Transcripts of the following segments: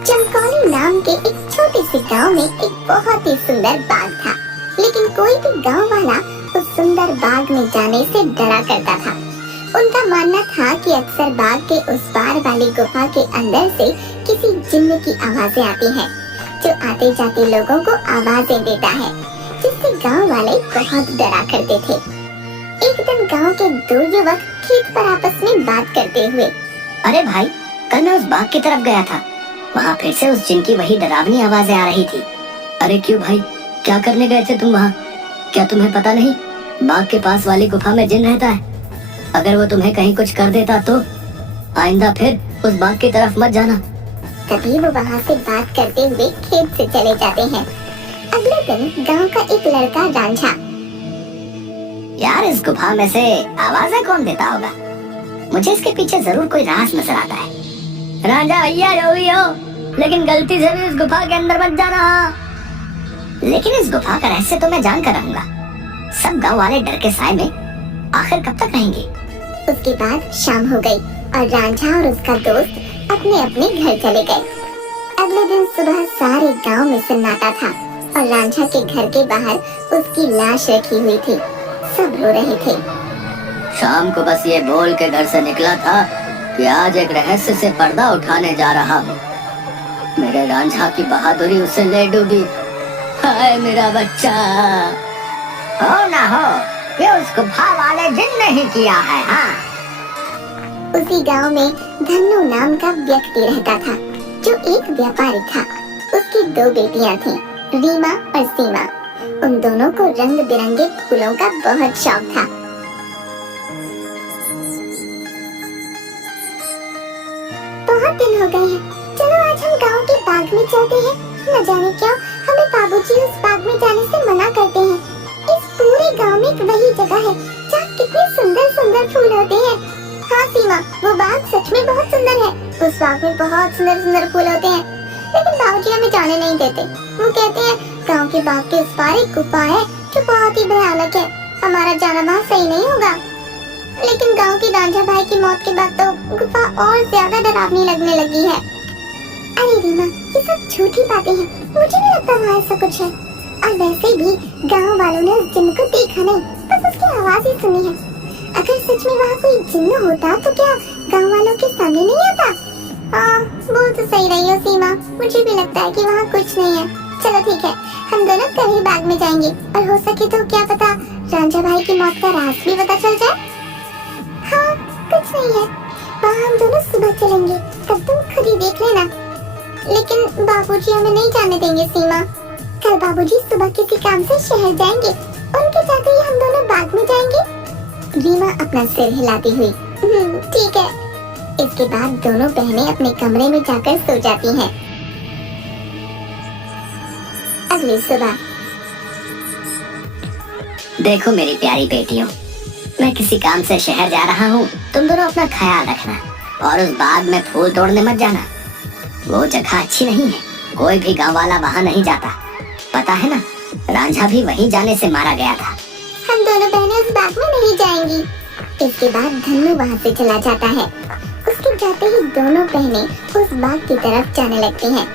चमकौली नाम के एक छोटे से गांव में एक बहुत ही सुंदर बाग था, लेकिन कोई भी गांव वाला उस सुंदर बाग में जाने से डरा करता था। उनका मानना था कि अक्सर बाग के उस पार वाली गुफा के अंदर से किसी जिन्न की आवाजें आती हैं, जो आते जाते लोगों को आवाजें देता है, जिससे गांव वाले बहुत डरा करते थे। एक दिन गांव के दो युवक खेत पर आपस में बात करते हुए, अरे भाई, कल मैं उस बाग की तरफ गया था, वहाँ फिर से उस जिन की वही डरावनी आवाजें आ रही थी। अरे क्यों भाई, क्या करने गए थे तुम वहाँ? क्या तुम्हें पता नहीं बाग के पास वाली गुफा में जिन रहता है? अगर वो तुम्हें कहीं कुछ कर देता तो आइंदा फिर उस बाग की तरफ मत जाना। तभी वो वहाँ से बात करते हुए खेत से चले जाते हैं। अगले दिन गांव का एक लड़का रांझा, यार इस गुफा में से आवाजें कौन देता होगा? मुझे इसके पीछे जरूर कोई राज नजर आता है। रांझा भैया जो भी हो, लेकिन गलती से भी इस गुफा के अंदर मत जाना। लेकिन इस गुफा का रहस्य तो मैं जान कर रहूंगा। सब गांव वाले डर के साए में आखिर कब तक रहेंगे? उसके बाद शाम हो गई और रांझा और उसका दोस्त अपने अपने घर चले गए। अगले दिन सुबह सारे गांव में सन्नाटा था और रांझा के घर के बाहर उसकी लाश रखी हुई थी। सब रो रहे थे। शाम को बस ये बोल के घर से निकला था कि आज एक रहस्य से पर्दा उठाने जा रहा हूँ। मेरे रांझा की बहादुरी उसे ले डूबी। हाय मेरा बच्चा। हो ना हो, ये उस गुफा वाले जिन ने ही किया है। हाँ, उसी गांव में धन्नू नाम का व्यक्ति रहता था, जो एक व्यापारी था। उसकी दो बेटियां थीं, रीमा और सीमा। उन दोनों को रंग बिरंगे फूलों का बहुत शौक था। बहुत दिन हो गए हैं, चलो आज हम गांव के बाग में चलते हैं। न जाने क्यों हमें बाबूजी उस बाग में जाने से मना करते हैं। इस पूरे गांव में एक वही जगह है जहाँ कितने सुंदर सुंदर फूल होते हैं। हाँ सीमा, वो बाग सच में बहुत सुंदर है। उस बाग में बहुत सुंदर सुंदर फूल होते हैं, लेकिन बाबूजी हमें जाने नहीं देते। वो कहते हैं गांव के बाग के उस पार एक गुफा है जो बहुत ही भयानक है, हमारा जाना वहाँ सही नहीं होगा। लेकिन गांव की रांझा भाई की मौत के बाद तो गुफा और ज्यादा डरावनी लगने लगी है। अरे रीमा, ये सब झूठी बातें हैं, मुझे नहीं लगता वहाँ ऐसा कुछ है। और वैसे भी गांव वालों ने उस जिन्न को देखा नहीं, बस उसकी आवाज ही सुनी है। अगर सच में वहाँ कोई जिन्न होता तो क्या गांव वालों के सामने नहीं आता? हाँ, बोल तो सही रही हो सीमा, मुझे भी लगता है कि वहाँ कुछ नहीं है। चलो ठीक है, हम दोनों कल ही बाग में जाएंगे और हो सके तो क्या पता रांझा भाई की मौत का राज भी पता चल जाए। हाँ, कुछ नहीं है, वहाँ हम दोनों सुबह चलेंगे, तब तुम खुद ही देख लेना। लेकिन बाबूजी हमें नहीं जाने देंगे सीमा। कल बाबूजी सुबह किसी काम से शहर जाएंगे, उनके जाते ही हम दोनों बाग में जाएंगे। रीमा अपना सिर हिलाती हुई ठीक है। इसके बाद दोनों बहनें अपने कमरे में जाकर सो जाती हैं। अगली सुबह, देखो मेरी प्यारी बेटियों, मैं किसी काम से शहर जा रहा हूँ। तुम दोनों अपना ख्याल रखना और उस बाग में फूल तोड़ने मत जाना। वो जगह अच्छी नहीं है, कोई भी गांव वाला वहाँ नहीं जाता। पता है ना, रांझा भी वहीं जाने से मारा गया था। हम दोनों बहनें उस बाग में नहीं जाएंगी। इसके बाद धन्नू वहाँ से चला जाता है। उसके जाते ही दोनों बहनें उस बाग की तरफ जाने लगती हैं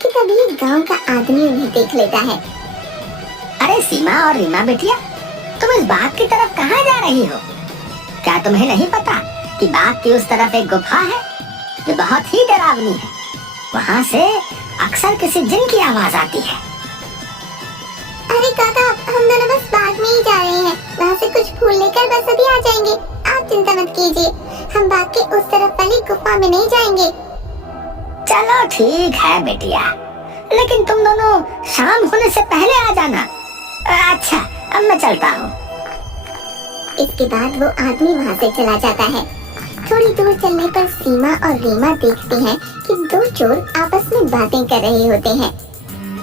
कि तभी एक गांव का आदमी उन्हें देख लेता है। अरे सीमा और रीमा बेटिया, तुम इस बाग की तरफ कहाँ जा रही हो? क्या तुम्हें नहीं पता कि बाग की उस तरफ एक गुफा है जो बहुत ही डरावनी है? वहाँ से अक्सर किसी जिन की आवाज आती है। अरे काका, हम दोनों बस बाग में ही जा रहे हैं, वहाँ से कुछ फूल लेकर बस अभी आ जाएंगे। आप चिंता मत कीजिए, हम बाग के उस तरफ वाली गुफा में नहीं जाएंगे। चलो ठीक है बेटिया, लेकिन तुम दोनों शाम होने से पहले आ जाना। अच्छा, अब मैं चलता हूँ। इसके बाद वो आदमी वहाँ से चला जाता है। थोड़ी दूर चलने पर सीमा और रीमा देखती हैं कि दो चोर आपस में बातें कर रहे होते हैं।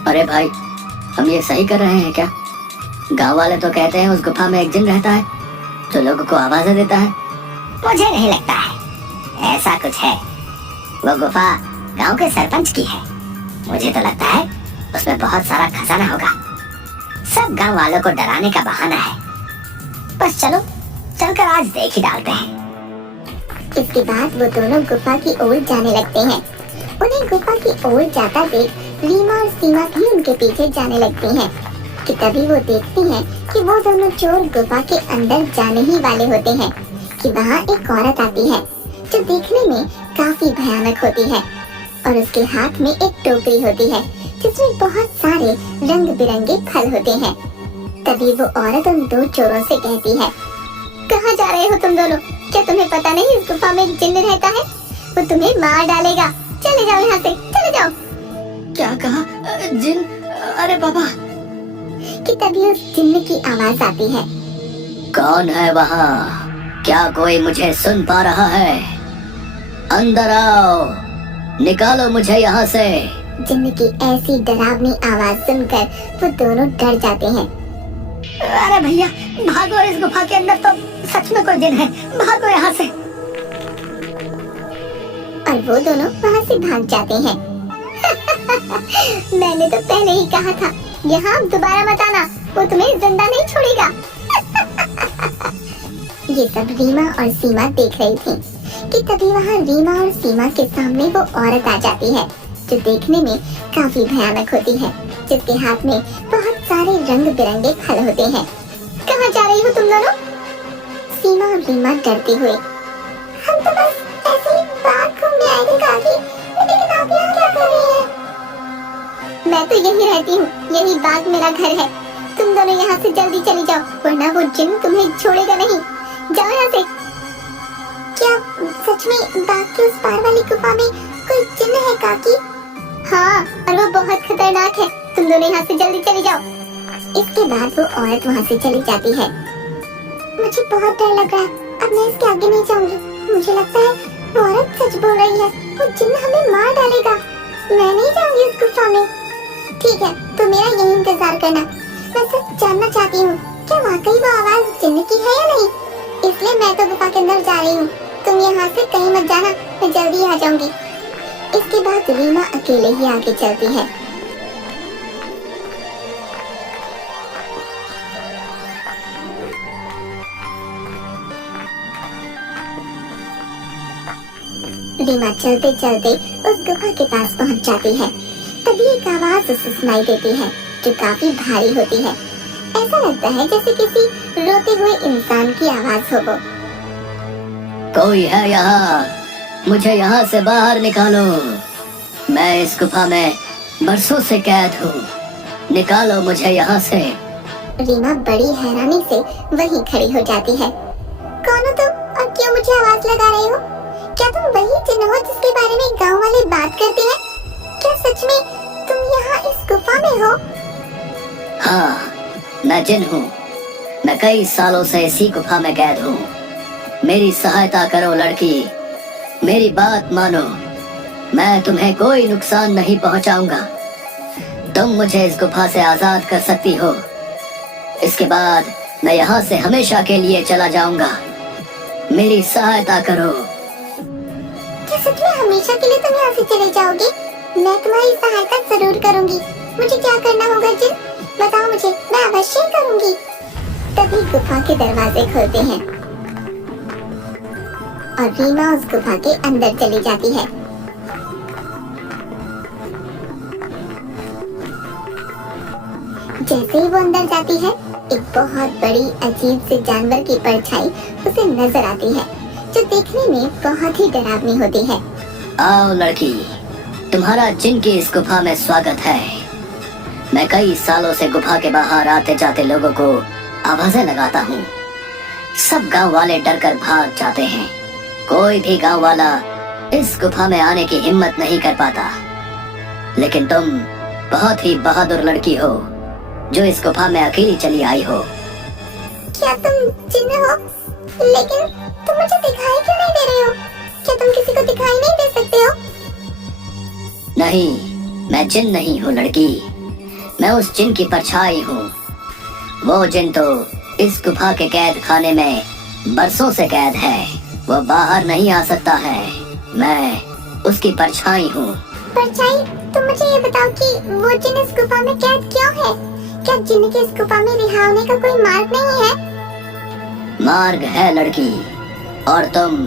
अरे भाई, हम ये सही कर रहे हैं क्या? गांव वाले तो कहते हैं उस गुफा में एक जिन रहता है जो लोगों को आवाजें देता है। मुझे नहीं लगता है ऐसा कुछ है। वो गुफा गांव के सरपंच की है। मुझे तो लगता है उसमें बहुत सारा खजाना होगा। सब गांव वालों को डराने का बहाना है। बस चलो, चलकर आज देख ही डालते हैं। इसके बाद वो दोनों गुफा की ओर जाने लगते हैं। उन्हें गुफा की ओर जाता देख रीमा और सीमा भी उनके पीछे जाने लगती हैं कि तभी वो देखती हैं कि वो दोनों चोर गुफा के अंदर जाने ही वाले होते हैं कि वहाँ एक औरत आती है जो देखने में काफी भयानक होती है और उसके हाथ में एक टोकरी होती है जिसमें बहुत सारे रंग बिरंगे फल होते हैं। तभी वो औरत उन दो चोरों से कहती है, कहाँ जा रहे हो तुम दोनों? क्या तुम्हें पता नहीं इस गुफा में एक जिन्न रहता है? वो तुम्हें मार डालेगा। चले जाओ यहाँ से, चले जाओ। क्या कहा? जिन? अरे बाबा! कि तभी उस जिन्न की आवाज आती है, कौन है वहाँ? क्या कोई मुझे सुन पा रहा है? अंदर आओ, निकालो मुझे यहाँ से। जिन्न की ऐसी डरावनी आवाज सुनकर वो दोनों डर जाते हैं। अरे भैया भागो, इस गुफा के अंदर तो सच में कोई जिन है, भागो यहाँ से। और वो दोनों वहाँ से भाग जाते हैं। मैंने तो पहले ही कहा था, यहाँ अब दोबारा मत आना, वो तुम्हें जिंदा नहीं छोड़ेगा। ये सब रीमा और सीमा देख रही थी कि तभी वहाँ रीमा और सीमा के सामने वो औरत आ जाती है जो देखने में काफी भयानक होती है, जिसके हाथ में बहुत सारे रंग बिरंगे फल होते हैं। कहाँ जा रही हो तुम दोनों? सीमा और रीमा डरते हुए, हम तो बस ऐसे ही बाग घूमने आए थे काकी, लेकिन आप यहाँ क्या कर रही हैं? मैं तो यही रहती हूँ, यही बाग मेरा घर है। तुम दोनों यहाँ से जल्दी चली जाओ, वरना वो जिन्न तुम्हें छोड़ेगा नहीं। जाओ यहाँ से। क्या सच में बाग के उस पार वाली गुफा में कोई जिन्न है काकी? हाँ, और वो बहुत खतरनाक है। तुम दोनों यहाँ से जल्दी चली जाओ। इसके बाद वो औरत वहाँ से चली जाती है। मुझे बहुत डर लग रहा है, अब मैं इसके आगे नहीं जाऊंगी। मुझे लगता है वो औरत सच बोल रही है, वो जिन्न हमें मार डालेगा। मैं नहीं जाऊंगी इस गुफा में। ठीक है, तो मेरा यही इंतजार करना। मैं सिर्फ जानना चाहती हूँ, क्या वाकई वो आवाज जिन्न की है या नहीं? इसलिए मैं तो गुफा के अंदर जा रही हूँ। तुम यहाँ से कहीं मत जाना, मैं जल्दी आ जाऊंगी। इसके बाद रीमा अकेले ही आगे चलती है। रीमा चलते चलते उस गुफा के पास पहुंच जाती है। तभी एक आवाज उसे सुनाई देती है जो काफी भारी होती है। ऐसा लगता है जैसे किसी रोते हुए इंसान की आवाज हो वो। कोई है यहाँ? मुझे यहाँ से बाहर निकालो। मैं इस गुफा में बरसों से कैद हूँ, निकालो मुझे यहाँ से। रीमा बड़ी हैरानी से वहीं खड़ी हो जाती है। कौन हो तुम और क्यों मुझे आवाज लगा रहे हो? क्या तुम वही जिन्न हो जिसके बारे में गांव वाले बात करते हैं? क्या सच में तुम यहाँ इस गुफा में हो? हाँ, मैं जिन हूँ। मैं कई सालों से इसी गुफा में कैद हूँ। मेरी सहायता करो लड़की, मेरी बात मानो। मैं तुम्हें कोई नुकसान नहीं पहुँचाऊंगा। तुम मुझे इस गुफा से आजाद कर सकती हो। इसके बाद मैं यहाँ से हमेशा के लिए चला जाऊंगा। मेरी सहायता करो। क्या सच में हमेशा के लिए तुम यहाँ से चले जाओगे? मैं तुम्हारी सहायता जरूर करूंगी। मुझे क्या करना होगा जिन? बताओ मुझे, मैं अवश्य ही करूंगी। तभी गुफा के दरवाजे खुलते हैं और रीमा उस गुफा के अंदर चली जाती है। जैसे ही वो अंदर जाती है, एक बहुत बड़ी अजीब से जानवर की परछाई उसे नजर आती है जो देखने में बहुत ही डरावनी होती है। आओ लड़की, तुम्हारा जिन की इस गुफा में स्वागत है। मैं कई सालों से गुफा के बाहर आते जाते लोगों को आवाजें लगाता हूँ। सब गांव वाले डरकर भाग जाते हैं। कोई भी गांव वाला इस गुफा में आने की हिम्मत नहीं कर पाता। लेकिन तुम बहुत ही बहादुर लड़की हो जो इस गुफा में अकेली चली आई हो। क्या तुम जिन्न हो? लेकिन तुम मुझे दिखाई क्यों नहीं दे रहे हो? क्या तुम किसी को दिखाई नहीं दे सकते हो? नहीं, मैं जिन नहीं हूँ लड़की। मैं उस जिन की परछाई हूँ। वो जिन तो इस गुफा के कैद खाने में बरसों से कैद है। वो बाहर नहीं आ सकता है। मैं उसकी परछाई हूँ। परछाई? तुम मुझे ये बताओ कि वो जिन इस गुफा में कैद क्यों है? क्या जिन्न के इस गुफा में रिहा होने का कोई मार्ग नहीं है? मार्ग है लड़की, और तुम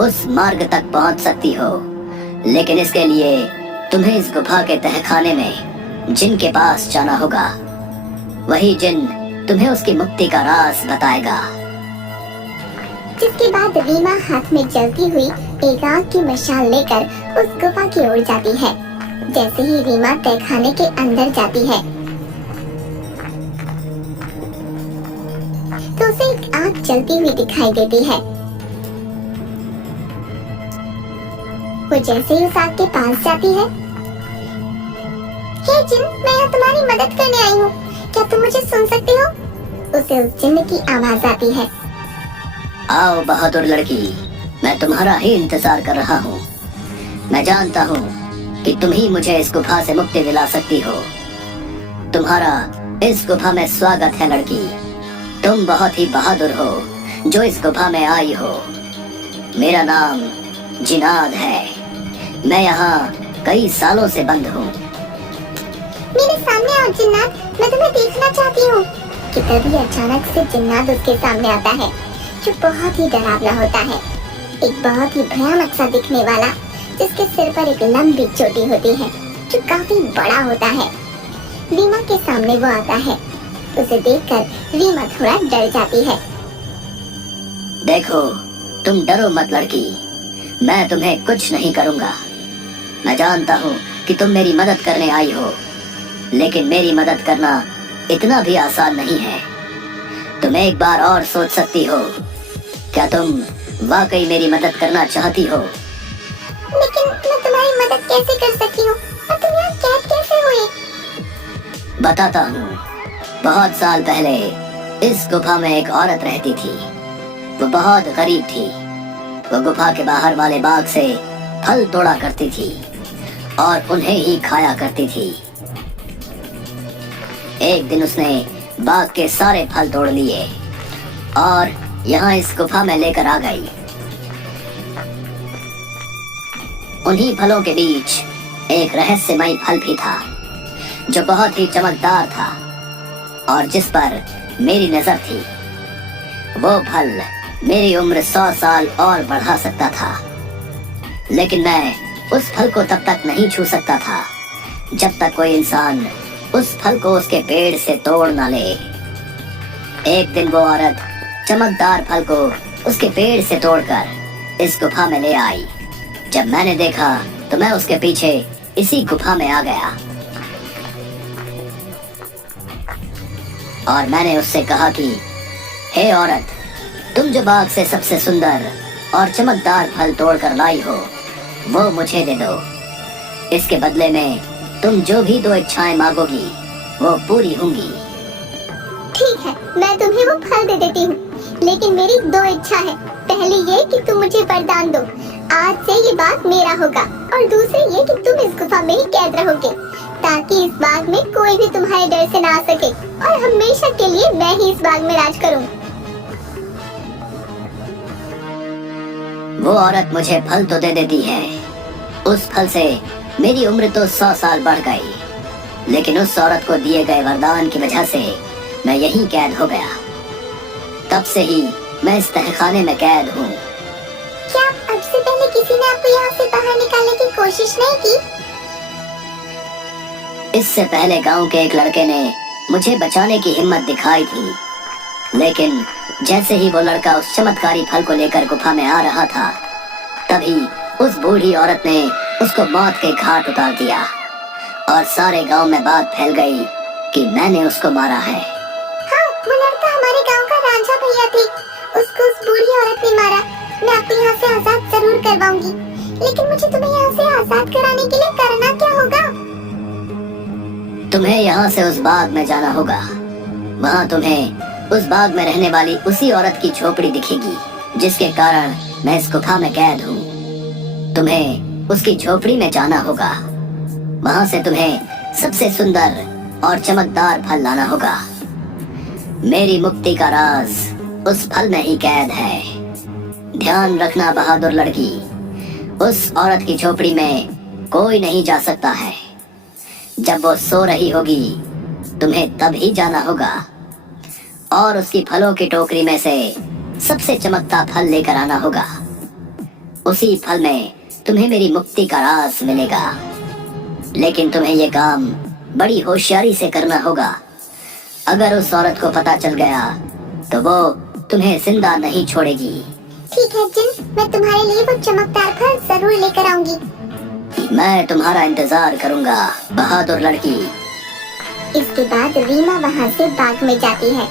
उस मार्ग तक पहुंच सकती हो, लेकिन इसके लिए तुम्हें इस गुफा के तहखाने में जिन के पास जाना होगा। वही जिन तुम्हें उसकी मुक्ति का राज बताएगा। जिसके बाद रीमा हाथ में जलती हुई एक आग की मशाल लेकर उस गुफा की ओर जाती है। जैसे ही रीमा तहखाने के अंदर जाती है तो उसे एक आग जलती हुई दिखाई देती है। वो जैसे ही उस आग के पास जाती है, हे जिन, मैं यहाँ तुम्हारी मदद करने आई हूँ, क्या तुम मुझे सुन सकते हो? उसे उस जिन्न की आवाज आती है। आओ बहादुर लड़की, मैं तुम्हारा ही इंतजार कर रहा हूँ। मैं जानता हूँ कि तुम ही मुझे इस गुफा से मुक्ति दिला सकती हो। तुम्हारा इस गुफा में स्वागत है लड़की। तुम बहुत ही बहादुर हो जो इस गुफा में आई हो। मेरा नाम जिनाद है। मैं यहाँ कई सालों से बंद हूँ। मेरे सामने आओ जिन्नात, मैं तुम्हें देखना चाहती हूँ। कि तभी अचानक से जिन्नात उसके सामने आता है, जो बहुत ही डरावना होता है। एक बहुत ही भयानक सा दिखने वाला, जिसके सिर पर एक लंबी चोटी होती है जो काफी बड़ा होता है। रीमा के सामने वो आता है। उसे देखकर रीमा थोड़ा डर जाती है। देखो, तुम डरो मत लड़की, मैं तुम्हें कुछ नहीं करूँगा। मैं जानता हूँ कि तुम मेरी मदद करने आई हो, लेकिन मेरी मदद करना इतना भी आसान नहीं है। तुम एक बार और सोच सकती हो। क्या तुम वाकई मेरी मदद करना चाहती हो? लेकिन मैं तुम्हारी मदद कैसे कर सकती हूँ? और तुम यहाँ कैद कैसे हुई? बताता हूँ। बहुत साल पहले इस गुफा में एक औरत रहती थी। वो बहुत गरीब थी। वो गुफा के बाहर वाले बाग से फल तोड़ा करती थी और उन्हें ही खाया करती थी। एक दिन उसने बाग के सारे फल तोड़ लिए और यहाँ इस गुफा में लेकर आ गई। उन्हीं फलों के बीच एक रहस्यमय फल भी था, जो बहुत ही चमकदार था और जिस पर मेरी नजर थी। वो फल मेरी उम्र 100 साल और बढ़ा सकता था, लेकिन मैं उस फल को तब तक नहीं छू सकता था जब तक कोई इंसान उस फल को उसके पेड़ से तोड़ ना ले। एक दिन वो औरत चमकदार फल को उसके पेड़ से तोड़कर इस गुफा में ले आई। जब मैंने देखा तो मैं उसके पीछे इसी गुफा में आ गया और मैंने उससे कहा कि हे औरत, तुम जो बाग से सबसे सुंदर और चमकदार फल तोड़कर लाई हो, वो मुझे दे दो। इसके बदले में तुम जो भी 2 इच्छाएं मांगोगी वो पूरी होंगी। ठीक है, मैं तुम्हें वो फल दे देती हूँ, लेकिन मेरी 2 इच्छा है। पहली ये कि तुम मुझे वरदान दो, आज से ये बाग मेरा होगा, और दूसरी ये कि तुम इस गुफा में ही कैद रहोगे, ताकि इस बाग में कोई भी तुम्हारे डर से ना आ सके और हमेशा के लिए मैं ही इस बाग में राज करूँ। वो औरत मुझे फल तो दे देती है। उस फल से मेरी उम्र तो 100 साल बढ़ गई, लेकिन उस औरत को दिए गए वरदान की वजह से मैं यहीं कैद हो गया। तब से ही मैं इस तहखाने में कैद हूँ। क्या अब से पहले किसी ने आपको यहाँ से बाहर निकालने की कोशिश नहीं की? इससे पहले गांव के एक लड़के ने मुझे बचाने की हिम्मत दिखाई थी, लेकिन जैसे ही वो लड़का उस चमत्कारी फल को लेकर गुफा में आ रहा था, तभी उस बूढ़ी औरत ने उसको मौत के घाट उतार दिया और सारे गांव में बात फैल गई कि मैंने उसको मारा है। हाँ, वो लड़का हमारे गांव का रांझा भैया थी। उसको उस बूढ़ी औरत ने मारा। मैं आपको यहाँ से आजाद जरूर करवाऊंगी, लेकिन मुझे तुम्हें यहाँ से आजाद कराने के लिए करना क्या होगा? तुम्हें यहाँ से उस बाग में जाना होगा। वहाँ तुम्हें उस बाग में रहने वाली उसी औरत की झोपड़ी दिखेगी, जिसके कारण मैं इस गुफा में कैद हूँ। तुम्हें उसकी झोपड़ी में जाना होगा। वहाँ से तुम्हें सबसे सुंदर और चमकदार फल लाना होगा। मेरी मुक्ति का राज उस फल में ही कैद है। ध्यान रखना बहादुर लड़की, उस औरत की झोपड़ी में कोई नहीं जा सकता है। जब वो सो रही होगी तुम्हें तब ही जाना होगा और उसकी फलों की टोकरी में से सबसे चमकता फल लेकर आना होगा। उसी फल में तुम्हें मेरी मुक्ति का राज मिलेगा। लेकिन तुम्हें ये काम बड़ी होशियारी से करना होगा। अगर उस औरत को पता चल गया तो वो तुम्हें जिंदा नहीं छोड़ेगी। ठीक है जिन, मैं तुम्हारे लिए वो चमकदार फल जरूर लेकर आऊंगी। मैं तुम्हारा इंतजार करूंगा बहादुर लड़की। इसके बाद रीमा वहाँ से बाग में जाती है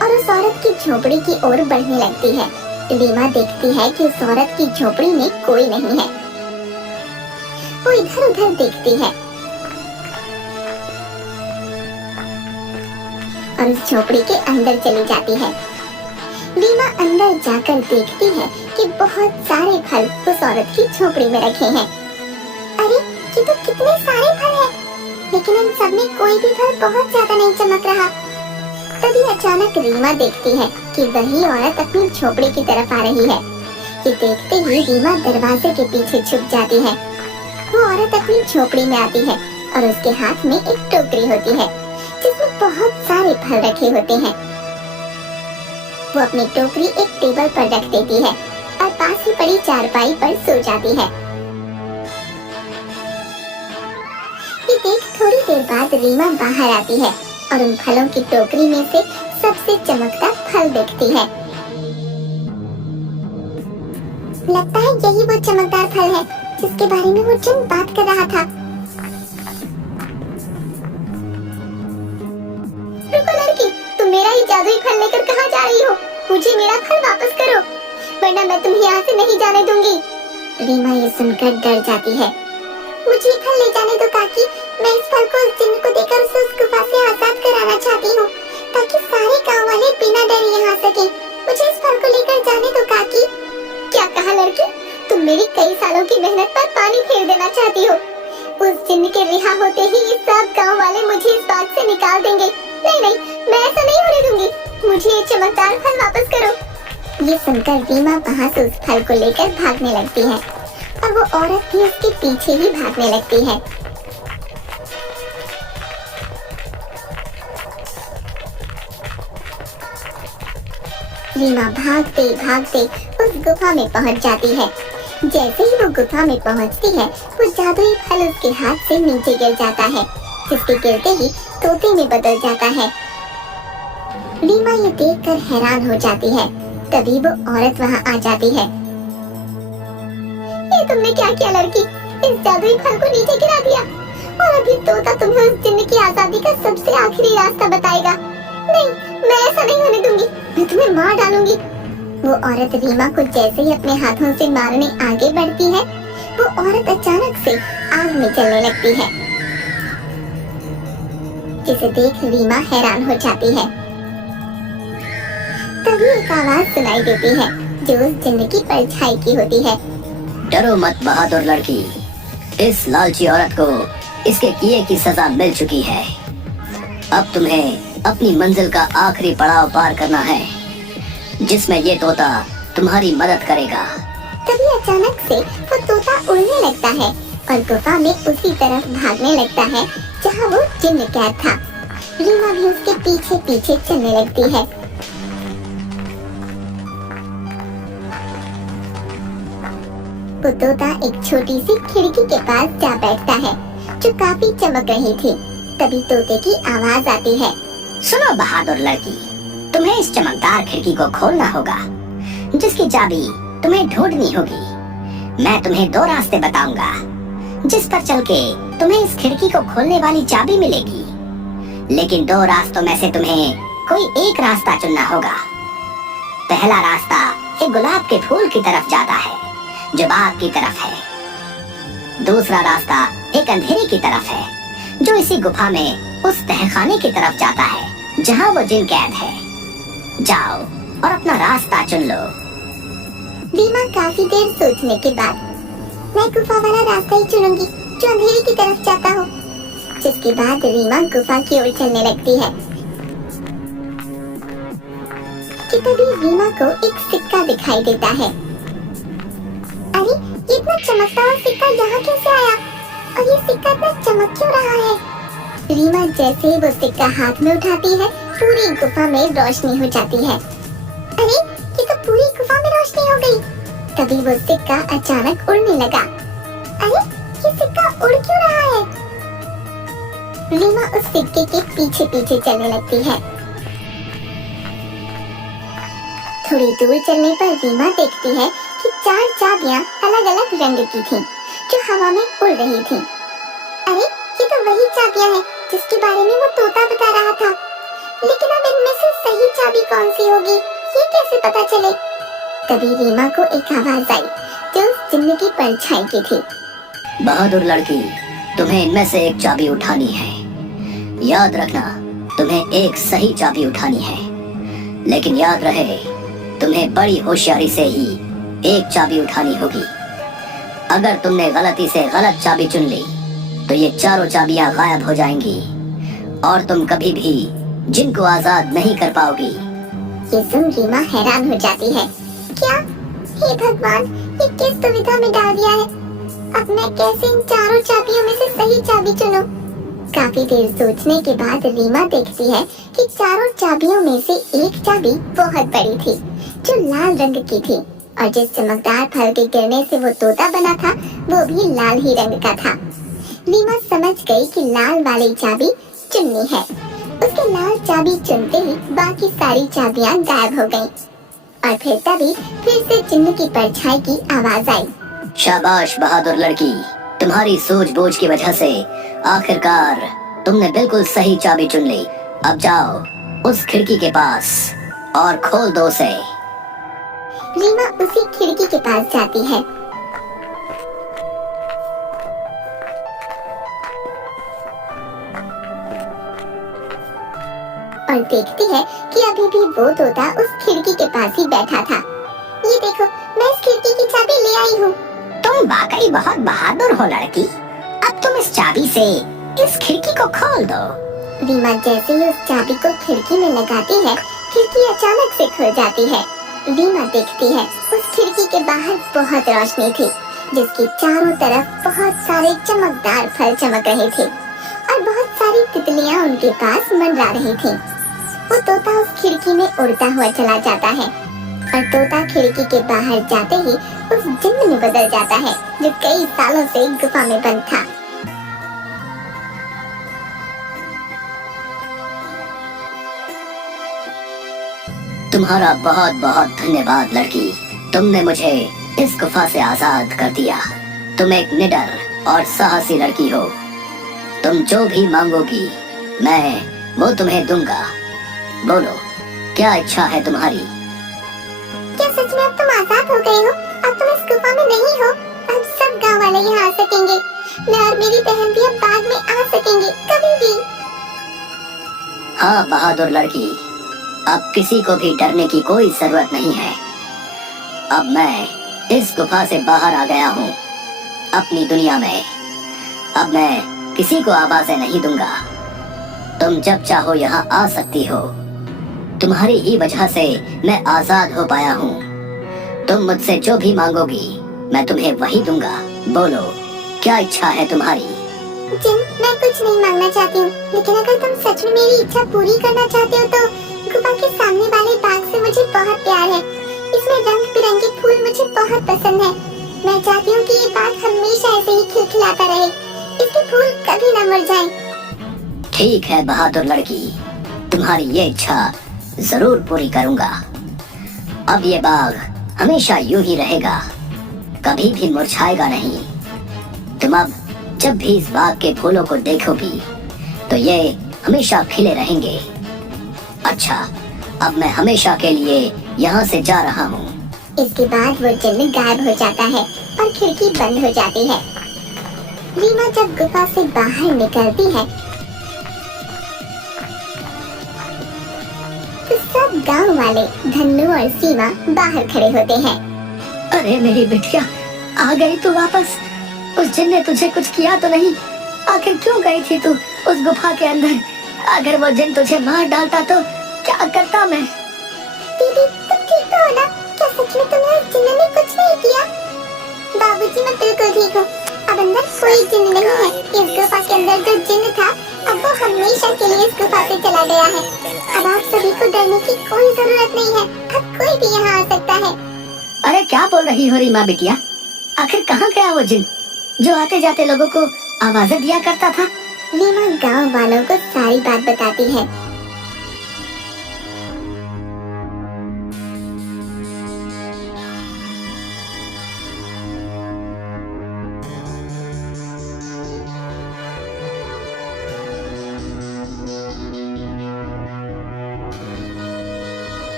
और उस औरत की झोपड़ी की ओर बढ़ने लगती है। रीमा देखती है कि उस औरत की झोपड़ी में कोई नहीं है। वो इधर उधर देखती है और उस झोपड़ी के अंदर चली जाती है। रीमा अंदर जाकर देखती है कि बहुत सारे फल उस औरत की झोपड़ी में रखे हैं। अरे ये तो कितने सारे फल हैं, लेकिन इन सब में कोई भी फल बहुत ज्यादा नहीं चमक रहा। तभी अचानक रीमा देखती है कि वही औरत अपनी झोपड़ी की तरफ आ रही है। ये देखते ही रीमा दरवाजे के पीछे छुप जाती है। वो औरत अपनी झोपड़ी में आती है और उसके हाथ में एक टोकरी होती है जिसमें बहुत सारे फल रखे होते हैं। वो अपनी टोकरी एक टेबल पर रख देती है और पास ही पड़ी चारपाई पर सो जाती है। ये देख थोड़ी देर बाद रीमा बाहर आती है और उन फलों की टोकरी में से सबसे चमकता फल देखती है। लगता है यही वो चमकदार फल है जिसके बारे में वो जिन बात कर रहा था। रुको लड़की, तुम मेरा ही जादुई फल लेकर कहाँ जा रही हो? मुझे मेरा फल वापस करो, वरना मैं तुम्हें यहाँ से नहीं जाने दूंगी। रीमा ये सुनकर डर जाती है। मुझे फल ले जाने दो काकी, मैं इस फल को उस जिन्न को देकर उसे उस गुफा से आजाद कराना चाहती हूँ, ताकि सारे गांव वाले बिना डरे यहाँ सकें। मुझे इस फल को लेकर जाने दो काकी। क्या कहा लड़की? तुम मेरी कई सालों की मेहनत पर पानी फेर देना चाहती हो? उस जिन्न के रिहा होते ही ये सब गांव वाले मुझे इस बाग से निकाल देंगे। नहीं नहीं, मैं ऐसा नहीं होने दूंगी। मुझे ये चमकदार फल वापस करो। ये सुनकर रीमा वहाँ से उस फल को लेकर भागने लगती है और वो औरत भी उसके पीछे ही भागने लगती है। रीमा भागते भागते उस गुफा में पहुंच जाती है। जैसे ही वो गुफा में पहुंचती है, वो जादुई फल उसके हाथ से नीचे गिर जाता है, जिसके गिरते ही तोते में बदल जाता है। रीमा ये देखकर हैरान हो जाती है। तभी वो औरत वहाँ आ जाती है। ये तुमने क्या किया लड़की? इस जादुई फल को नीचे गिरा दिया और अभी तोता तुम्हें उस जिन्न की आजादी का सबसे आखिरी रास्ता बताएगा। नहीं, मैं ऐसा नहीं होने दूंगी, मैं तुम्हें मार डालूंगी। वो औरत रीमा को जैसे ही अपने हाथों से मारने आगे बढ़ती है, वो औरत अचानक से आग में जलने लगती है, जिसे देख रीमा हैरान हो जाती है। तभी एक आवाज सुनाई देती है जो उस जिन्न की परछाई की होती है। डरो मत बहादुर लड़की, इस लालची औरत को इसके किए की सजा मिल चुकी है। अब तुम्हें अपनी मंजिल का आखिरी पड़ाव पार करना है, जिसमें ये तोता तुम्हारी मदद करेगा। तभी अचानक से वो तोता उड़ने लगता है और गुफा में उसी तरफ भागने लगता है जहाँ वो जिन्न कैद था। रीमा भी उसके पीछे पीछे चलने लगती है। वो तोता एक छोटी सी खिड़की के पास जा बैठता है जो काफी चमक रही थी। तभी तोते की आवाज आती है। सुनो बहादुर लड़की, तुम्हें इस चमकदार खिड़की को खोलना होगा, जिसकी चाबी तुम्हें ढूंढनी होगी। मैं तुम्हें 2 रास्ते बताऊंगा, जिस पर चल के तुम्हें इस खिड़की को खोलने वाली चाबी मिलेगी। लेकिन 2 रास्तों में से तुम्हें कोई एक रास्ता चुनना होगा। पहला रास्ता एक गुलाब के फूल की तरफ जाता है जो बाग की तरफ है। दूसरा रास्ता एक अंधेरे की तरफ है जो इसी गुफा में उस तहखाने की तरफ जाता है जहाँ वो जिन कैद है। जाओ और अपना रास्ता चुन लो। रीमा काफी देर सोचने के बाद मैं गुफा वाला रास्ता ही चुनूंगी जो अंधेरे की तरफ जाता हो। जिसके बाद रीमा गुफा की ओर चलने लगती है कि तभी रीमा को एक सिक्का दिखाई देता है। अरे ये इतना चमकता हुआ सिक्का यहाँ कैसे आया और ये सिक्का इतना चमक क्यों रहा है? रीमा जैसे ही वो सिक्का हाथ में उठाती है, पूरी गुफा में रोशनी हो जाती है। अरे ये तो पूरी गुफा में रोशनी हो गई। तभी वो सिक्का अचानक उड़ने लगा। अरे ये सिक्का उड़ क्यों रहा है? रीमा उस सिक्के के पीछे पीछे चलने लगती है। थोड़ी दूर चलने पर रीमा देखती है कि 4 चाबियां अलग अलग रंग की थीं, जो हवा में उड़ रही थीं। अरे ये तो वही चाबियां हैं जिसके बारे में वो तोता बता रहा था। लेकिन अब इनमें से सही चाबी कौन सी होगी, ये कैसे पता चले? तभी रीमा को एक आवाज आई जो उस जिन्न की परछाई की थी। बहादुर लड़की, तुम्हें इनमें से एक चाबी उठानी है। याद रखना, तुम्हें एक सही चाबी उठानी है, लेकिन याद रहे तुम्हें बड़ी होशियारी से ही एक चाबी उठानी होगी। अगर तुमने गलती से गलत चाबी चुन ली तो ये चारों चाबियां गायब हो जाएंगी और तुम कभी भी जिनको आजाद नहीं कर पाओगी। ये सुन रीमा हैरान हो जाती है। क्या? हे भगवान, ये किस दुविधा में डाल दिया है? अब मैं कैसे इन चारों चाबियों में से सही चाबी चुनूं? काफी देर सोचने के बाद रीमा देखती है कि चारों चाबियों में से एक चाबी बहुत बड़ी थी, जो लाल रंग की थी, और जिस चमकदार फल के गिरने से वो तोता बना था वो भी लाल ही रंग का था। रीमा समझ गई कि लाल वाली चाबी चुननी है। उसके लाल चाबी चुनते ही बाकी सारी चाबियां गायब हो गईं। और फिर से चिन्ह की परछाई की आवाज आई। शाबाश बहादुर लड़की, तुम्हारी सूझबूझ की वजह से आखिरकार तुमने बिल्कुल सही चाबी चुन ली। अब जाओ उस खिड़की के पास और खोल दो उसे। रीमा उसी खिड़की के पास जाती है। और देखती है कि अभी भी वो तोता उस खिड़की के पास ही बैठा था। ये देखो, मैं इस खिड़की की चाबी ले आई हूँ। तुम वाकई बहुत बहादुर हो लड़की। अब तुम इस चाबी से इस खिड़की को खोल दो। रीमा जैसे ही उस चाबी को खिड़की में लगाती है, खिड़की अचानक से खुल जाती है। रीमा देखती है उस खिड़की के बाहर बहुत रोशनी थी, जिसकी चारों तरफ बहुत सारे चमकदार फल चमक रहे थे और बहुत सारी तितलियां उनके पास मंडरा रही थीं। वो तोता उस खिड़की में उड़ता हुआ चला जाता है और तोता खिड़की के बाहर जाते ही उस जिन्न में बदल जाता है, जो कई सालों से गुफा में बंद था। तुम्हारा बहुत बहुत धन्यवाद लड़की, तुमने मुझे इस गुफा से आजाद कर दिया। तुम एक निडर और साहसी लड़की हो। तुम जो भी मांगोगी मैं वो तुम्हें दूंगा। बोलो, क्या इच्छा है तुम्हारी? क्या सच में अब तुम आजाद हो गए हो? अब तुम इस गुफा में नहीं हो। अब सब गांव वाले यहाँ आ सकेंगे। मैं और मेरी बहन भी अब बाग में आ सकेंगे कभी भी। हाँ बहादुर लड़की, अब किसी को भी डरने की कोई जरूरत नहीं है। अब मैं इस गुफा से बाहर आ गया हूँ अपनी दुनिया में। अब मैं किसी को आवाजें नहीं दूंगा। तुम जब चाहो यहाँ आ सकती हो। तुम्हारी ही वजह से मैं आजाद हो पाया हूँ। तुम मुझसे जो भी मांगोगी मैं तुम्हें वही दूंगा। बोलो, क्या इच्छा है तुम्हारी? जिन, मैं कुछ नहीं मांगना चाहती हूँ, लेकिन अगर तुम सच में मेरी इच्छा पूरी करना चाहते हो तो गुफा के सामने वाले बाग से मुझे बहुत प्यार है। इसमें रंग बिरंगे फूल मुझे बहुत पसंद है। मैं चाहती हूँ कि ये बाग हमेशा ऐसे ही खिलखिलाता रहे। इसके फूल कभी न मर जाएं। ठीक है बहादुर लड़की, तुम्हारी ये इच्छा जरूर पूरी करूंगा। अब ये बाग हमेशा यूं ही रहेगा, कभी भी मुरझाएगा नहीं। तुम अब जब भी इस बाग के फूलों को देखोगी तो ये हमेशा खिले रहेंगे। अच्छा, अब मैं हमेशा के लिए यहाँ से जा रहा हूँ। इसके बाद वो जिन्न गायब हो जाता है और खिड़की बंद हो जाती है। रीमा जब गुफा से बाहर निकलती है तो सब गांव वाले धन्नू और सीमा बाहर खड़े होते हैं। अरे मेरी बिटिया, आ गई तू वापस। उस जिन ने तुझे कुछ किया तो नहीं? आखिर क्यों गई थी तू उस गुफा के अंदर? अगर वो जिन तुझे मार डालता तो क्या करता मैं? दीदी, तुम ठीक तो हो ना? क्या सच में तुम्हें उस जिन्न ने कुछ नहीं किया? बाबूजी, मैं बिल्कुल ठीक हूँ। अब अंदर कोई जिन्न नहीं है। इस गुफा के अंदर जो जिन्न था अब वो हमेशा के लिए इस गुफा से चला गया है। अब आप सभी को डरने की कोई जरूरत नहीं है। अब कोई भी यहाँ आ सकता है। अरे क्या बोल रही हो रीमा बिटिया? आखिर कहाँ गया वो जिन जो आते जाते लोगों को आवाजें दिया करता था? रीमा गांव वालों को सारी बात बताती है।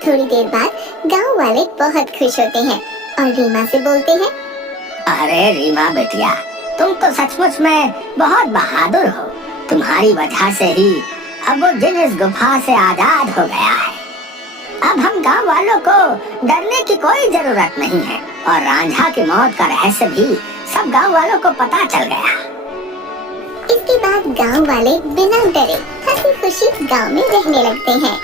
थोड़ी देर बाद गांव वाले बहुत खुश होते हैं और रीमा से बोलते हैं, अरे रीमा बेटिया, तुम तो सचमुच में बहुत बहादुर हो। तुम्हारी वजह से ही अब वो जिन इस गुफा से आजाद हो गया है। अब हम गांव वालों को डरने की कोई जरूरत नहीं है और रांझा की मौत का रहस्य भी सब गांव वालों को पता चल गया। इसके बाद गांव वाले बिना डरे हंसी खुशी गांव में रहने लगते हैं।